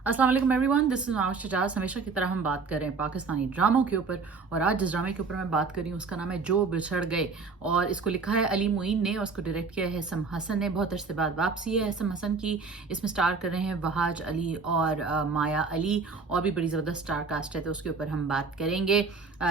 अस्सलाम वालेकुम everyone, this is Nawaz शजाज। हमेशा की तरह हम बात कर रहे हैं पाकिस्तानी ड्रामों के ऊपर, और आज जिस ड्रामे के ऊपर मैं बात कर रही हूँ उसका नाम है जो बिछड़ गए, और इसको लिखा है अली मुईन ने और उसको डायरेक्ट किया है हैसम हसन ने। बहुत अरसे बाद वापसी है हैसम हसन की। इसमें स्टार कर रहे हैं वहाज अली और माया अली, और भी बड़ी ज़बरदस्त स्टार कास्ट है, तो उसके ऊपर हम बात करेंगे।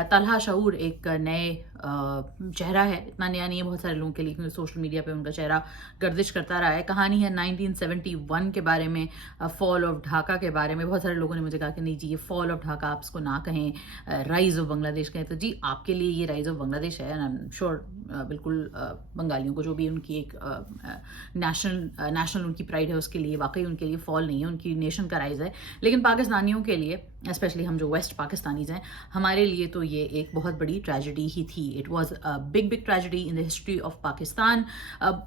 तलहा शऊर एक नए चेहरा है, इतना नया नहीं है बहुत सारे लोगों के लिए क्योंकि सोशल मीडिया पे उनका चेहरा गर्दिश करता रहा है। कहानी है 1971 के बारे में, फॉल ऑफ ढाका के बारे में। बहुत सारे लोगों ने मुझे कहा कि नहीं जी, ये फॉल ऑफ ढाका आप इसको ना कहें, राइज ऑफ बांग्लादेश कहें। तो जी, आपके लिए ये राइज ऑफ बांग्लादेश है, एंड आई एम श्योर बिल्कुल बंगालियों को जो भी उनकी एक नेशनल उनकी प्राइड है उसके लिए वाकई उनके लिए फॉल नहीं है, उनकी नेशन का राइज है। लेकिन पाकिस्तानियों के लिए, स्पेशली हम जो वेस्ट पाकिस्तानीज हैं, हमारे लिए तो ये एक बहुत बड़ी ट्रेजेडी ही थी। It was a big tragedy in the history of Pakistan.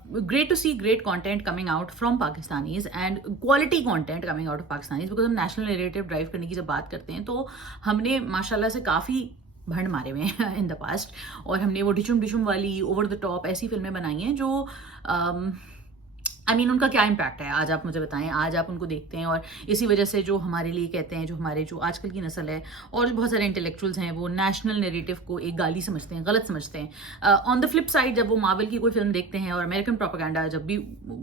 Great to see great content coming out from Pakistanis and quality content coming out of Pakistanis, because हम नेशनल नैरेटिव ड्राइव करने की जब बात करते हैं तो हमने माशाल्लाह से काफ़ी भंड मारे हुए हैं इन द पास्ट, और हमने वो डिशुम डिशुम वाली ओवर द टॉप ऐसी फिल्में बनाई हैं जो उनका क्या इम्पैक्ट है आज आप मुझे बताएं। आज आप उनको देखते हैं और इसी वजह से जो हमारे लिए कहते हैं, जो हमारे जो आजकल की नस्ल है और जो बहुत सारे इंटेलेक्चुअल्स हैं, वो नेशनल नैरेटिव को एक गाली समझते हैं, गलत समझते हैं। ऑन द फ्लिप साइड, जब वो मार्वल की कोई फिल्म देखते हैं और अमेरिकन प्रोपेगेंडा जब भी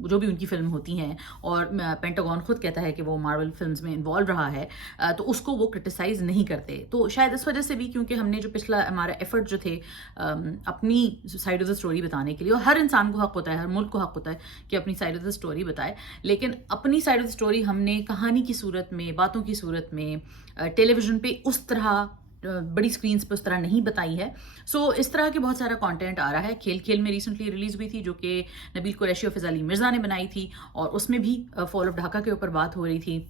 जो भी उनकी फिल्म होती हैं, और पेंटागन खुद कहता है कि वो मार्वल फिल्म में इन्वॉल्व रहा है, तो उसको वो क्रिटिसाइज नहीं करते। तो शायद इस वजह से भी, क्योंकि हमने जो पिछला हमारा एफर्ट जो थे अपनी साइड ऑफ द स्टोरी बताने के लिए, और हर इंसान को हक होता है, हर मुल्क को हक होता है कि अपनी साइड ऑफ द स्टोरी बताए, लेकिन अपनी साइड ऑफ द स्टोरी हमने कहानी की सूरत में, बातों की सूरत में, टेलीविजन पे उस तरह बड़ी स्क्रीन्स पे उस तरह नहीं बताई है। सो इस तरह के बहुत सारा कंटेंट आ रहा है। खेल खेल में रिसेंटली रिलीज हुई थी, जो कि नबील कुरैशी और फिज़ा अली मिर्ज़ा ने बनाई थी, और उसमें भी फॉल ऑफ ढाका के ऊपर बात हो रही थी।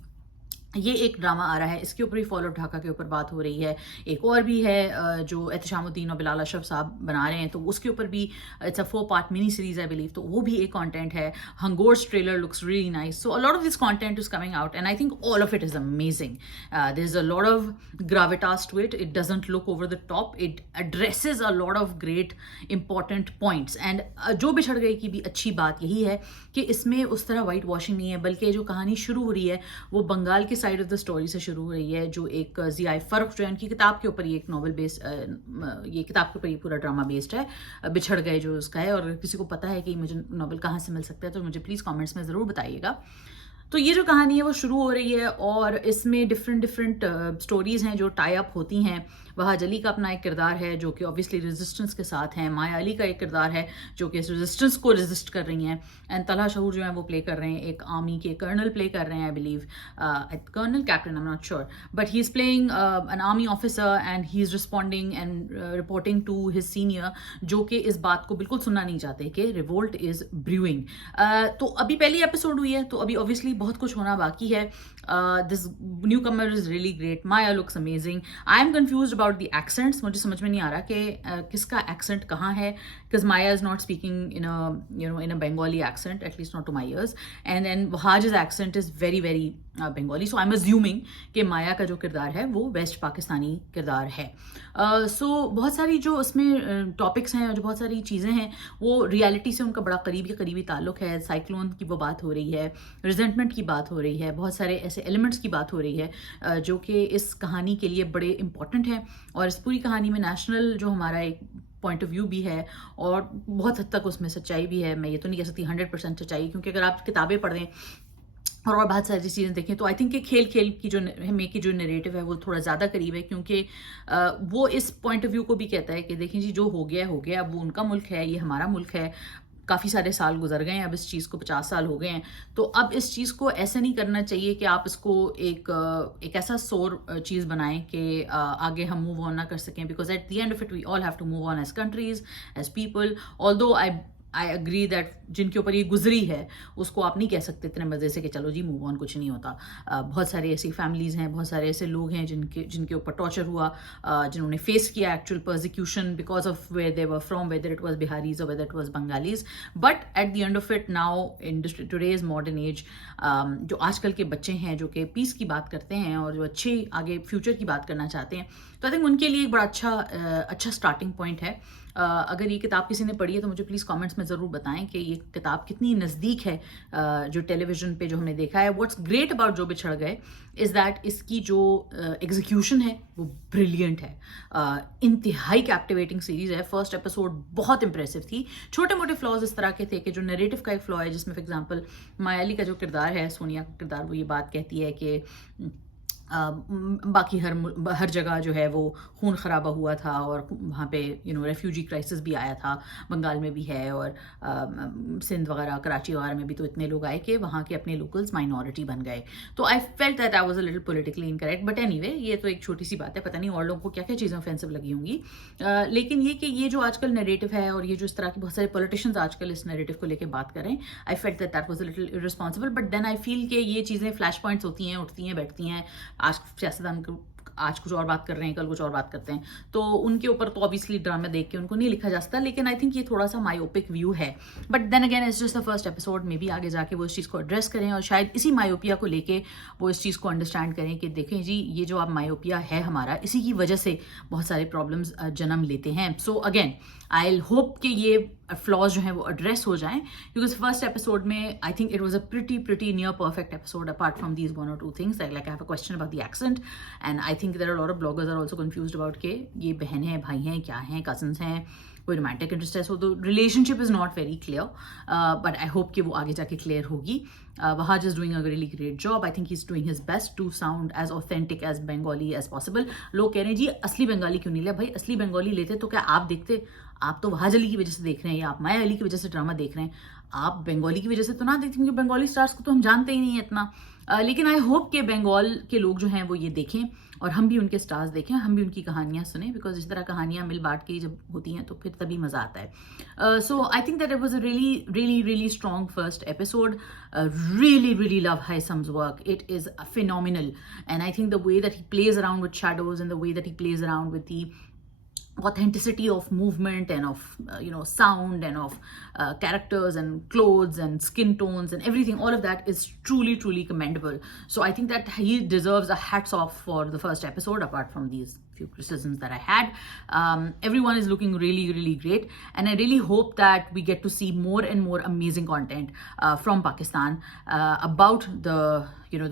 ये एक ड्रामा आ रहा है, इसके ऊपर भी फॉल ऑफ ढाका के ऊपर बात हो रही है। एक और भी है जो एहतशामुद्दीन और बिलाल अशरफ साहब बना रहे हैं, तो उसके ऊपर भी it's a 4 part mini series I believe, तो वो भी एक कंटेंट है। Hangor's trailer looks really nice, so a lot of this content is coming out and I think all of it is amazing. There is a lot of gravitas to it, it doesn't look over the top, it addresses a lot of great important points. And जो बिछड़ गए की भी अच्छी बात यही है कि इसमें उस तरह वाइट वॉशिंग नहीं है, बल्कि जो कहानी शुरू हो रही है वो बंगाल की साइड ऑफ द स्टोरी से शुरू हो रही है, जो एक ज़िया फर्क जो है उनकी किताब के ऊपर, ये एक नॉवल बेस्ड, ये किताब के ऊपर ये पूरा ड्रामा बेस्ड है, बिछड़ गए जो उसका है। और किसी को पता है कि मुझे नॉवल कहाँ से मिल सकता है तो मुझे प्लीज़ कमेंट्स में ज़रूर बताइएगा। तो ये जो कहानी है वो शुरू हो रही है, और इसमें डिफरेंट स्टोरीज हैं जो टाई अप होती हैं। वहाज अली का अपना एक किरदार है जो कि ऑब्वियसली रेजिस्टेंस के साथ हैं, माया अली का एक किरदार है जो कि इस रेजिस्टेंस को रेजिस्ट कर रही हैं, एंड तलहा शऊर जो है वो प्ले कर रहे हैं एक आर्मी के कर्नल प्ले कर रहे हैं, I believe colonel captain, I am not sure, but he is playing an army officer and he is responding and reporting to his senior, जो कि इस बात को बिल्कुल सुनना नहीं चाहते कि रिवोल्ट इज़ ब्रूइंग। तो अभी पहली एपिसोड हुई है, तो अभी ऑब्वियसली बहुत कुछ होना बाकी है। This new Qamar is really great, Maya looks amazing. I am confused about the accents, मुझे समझ में नहीं आ रहा कि किसका एक्सेंट कहाँ है, because Maya is not speaking in a Bengali accent, at least not to my ears, and then Wahaj's accent is very very Bengali, so I am assuming कि माया का जो किरदार है वो वेस्ट पाकिस्तानी किरदार है। सो बहुत सारी जो उसमें टॉपिक्स हैं, जो बहुत सारी चीज़ें हैं, वो रियलिटी से उनका बड़ा करीबी ताल्लुक है। साइक्लोन की वो बात हो रही है, रिजेंटमेंट की बात हो रही है, बहुत सारे ऐसे एलिमेंट्स की बात हो रही है जो कि इस कहानी के लिए बड़े इंपॉर्टेंट हैं। और इस पूरी कहानी में नेशनल जो हमारा एक पॉइंट ऑफ व्यू भी है, और बहुत हद तक उसमें सच्चाई भी है। मैं ये तो नहीं कह सकती 100% सच्चाई, क्योंकि अगर आप किताबें पढ़ें और बहुत सारी चीज़ें देखें तो आई थिंक कि खेल खेल की जो हमें की जो नरेटिव है वो थोड़ा ज़्यादा करीब है, क्योंकि वो इस पॉइंट ऑफ व्यू को भी कहता है कि देखें जी, जो हो गया, अब वो उनका मुल्क है, ये हमारा मुल्क है, काफ़ी सारे साल गुजर गए हैं, अब इस चीज़ को 50 साल हो गए हैं, तो अब इस चीज़ को ऐसे नहीं करना चाहिए कि आप इसको एक ऐसा सोर चीज़ बनाएं कि आगे हम मूव ऑन ना कर सकें, because at the end of it we all have to move on as countries, as people. Although I agree that जिनके ऊपर ये गुजरी है उसको आप नहीं कह सकते इतने मज़े से कि चलो जी मूव ऑन, कुछ नहीं होता। बहुत सारी ऐसी फैमिलीज़ हैं, बहुत सारे ऐसे लोग हैं जिनके ऊपर टॉर्चर हुआ, जिन्होंने फेस किया actual persecution because of where they were from, whether it was Biharis और whether it was Bengalis. But at the end of it now in today's modern age, जो आजकल के बच्चे हैं जो कि पीस की बात करते हैं और जो अच्छी आगे फ्यूचर की बात करना चाहते हैं, तो आई थिंक उनके लिए एक बड़ा अच्छा स्टार्टिंग पॉइंट है। اگر یہ کتاب کسی نے پڑھی ہے تو مجھے پلیز کامنٹس میں ضرور بتائیں کہ یہ کتاب کتنی نزدیک ہے جو ٹیلی ویژن پہ جو ہم نے دیکھا ہے. واٹس گریٹ اباؤٹ جو بچھڑ گئے از دیٹ اس کی جو ایگزیکیوشن ہے وہ بریلینٹ ہے. انتہائی کیپٹیویٹنگ سیریز ہے. فرسٹ ایپیسوڈ بہت امپریسو تھی. چھوٹے موٹے فلاز اس طرح کے تھے کہ جو نیریٹو کا ایک فلا ہے جس میں فار ایگزامپل مایا علی کا جو کردار ہے, سونیا کا کردار, وہ یہ بات کہتی ہے کہ باقی ہر جگہ جو ہے وہ خون خرابہ ہوا تھا اور وہاں پہ ریفیوجی کرائسس بھی آیا تھا, بنگال میں بھی ہے اور سندھ وغیرہ کراچی وغیرہ میں بھی تو اتنے لوگ آئے کہ وہاں کے اپنے لوکلز مائنورٹی بن گئے. تو آئی felt that I was a little politically incorrect, but any way یہ تو ایک چھوٹی سی بات ہے, پتہ نہیں اور لوگوں کو کیا کیا چیزیں آفینسو لگی ہوں گی. لیکن یہ کہ یہ جو آج کل نیریٹو ہے اور یہ جو اس طرح کے بہت سارے پولیٹیشینز آج کل اس نیریٹو کو لے کے بات کریں, I felt that was a little irresponsible. But then I feel کہ یہ چیزیں فلیش پوائنٹس ہوتی ہیں, اٹھتی ہیں, بیٹھتی ہیں. آج سیاستدان آج کچھ اور بات کر رہے ہیں, کل کچھ اور بات کرتے ہیں, تو ان کے اوپر تو obviously ڈرامہ دیکھ کے ان کو نہیں لکھا جا سکتا. لیکن آئی تھنک یہ تھوڑا سا مائیوپک ویو ہے. But then again it's just the first episode. میں بھی آگے جا کے وہ اس چیز کو ایڈریس کریں اور شاید اسی مائیوپیا کو لے کے وہ اس چیز کو انڈرسٹینڈ کریں کہ دیکھیں جی یہ جو آپ مائیوپیا ہے ہمارا, اسی کی وجہ سے بہت سارے پرابلمس جنم لیتے ہیں. سو اگین آئی ہوپ کہ یہ فلاز جو ہیں وہ ایڈریس ہو جائیں, بیکاز فرسٹ ایپیسوڈ میں I think it was a pretty near perfect episode apart from these one اور two things. Like I have a question about the accent and I think there are lot of bloggers are also confused about کہ یہ بہن ہیں, بھائی ہیں, کیا ہیں, cousins ہیں, کوئی رومانٹک انٹرسٹ ہے. سو the relationship is not very clear, but I hope کہ وہ آگے جا کے کلیئر ہوگی. Wahaj is doing a really great job. I think he's doing his best to sound as authentic as Bengali as possible. لوگ کہہ رہے ہیں جی اصلی بنگالی کیوں نہیں لیا. بھائی اصلی بنگالی لیتے تو کیا آپ دیکھتے؟ آپ تو وہاج علی کی وجہ سے دیکھ رہے ہیں یا آپ مایا علی کی وجہ سے ڈرامہ دیکھ رہے ہیں, آپ بنگالی کی وجہ سے تو نہ دیکھتے, کیونکہ بنگالی اسٹارس کو تو ہم جانتے ہی نہیں ہیں اتنا. لیکن آئی ہوپ کہ بنگال کے لوگ جو ہیں وہ یہ دیکھیں اور ہم بھی ان کے اسٹارز دیکھیں, ہم بھی ان کی کہانیاں سنیں, بیکاز اس طرح کہانیاں مل بانٹ کے جب ہوتی ہیں تو پھر تبھی مزہ آتا ہے. So I think that it was a really strong first episode. Really love Haisam's work. It is phenomenal, and I think the way that he plays around with shadows and the way that he plays around with the authenticity of movement and of sound and of characters and clothes and skin tones and everything, all of that is truly commendable. So I think that he deserves a hats off for the first episode, apart from these few criticisms that I had. Everyone is looking really great, and I really hope that we get to see more and more amazing content from Pakistan about the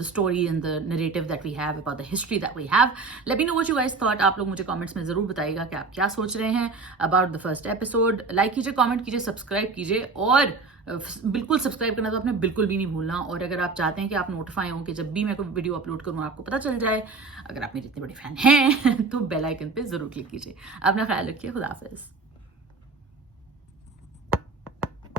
story and the narrative that we have, about the history that we have. Let me know what you guys thought. آپ لوگ مجھے comments میں ضرور بتائیے گا کہ آپ کیا سوچ رہے ہیں about the first episode. Like کیجیے, کامنٹ کیجیے, سبسکرائب کیجیے, اور بالکل سبسکرائب کرنا تو آپ نے بالکل بھی نہیں بھولنا. اور اگر آپ چاہتے ہیں کہ آپ نوٹیفائی ہوں کہ جب بھی میں کوئی ویڈیو اپلوڈ کروں آپ کو پتہ چل جائے, اگر آپ میرے اتنے بڑے فین ہیں تو بیل آئکن پہ ضرور کلک کیجیے. اپنا خیال رکھیے. خدا حافظ.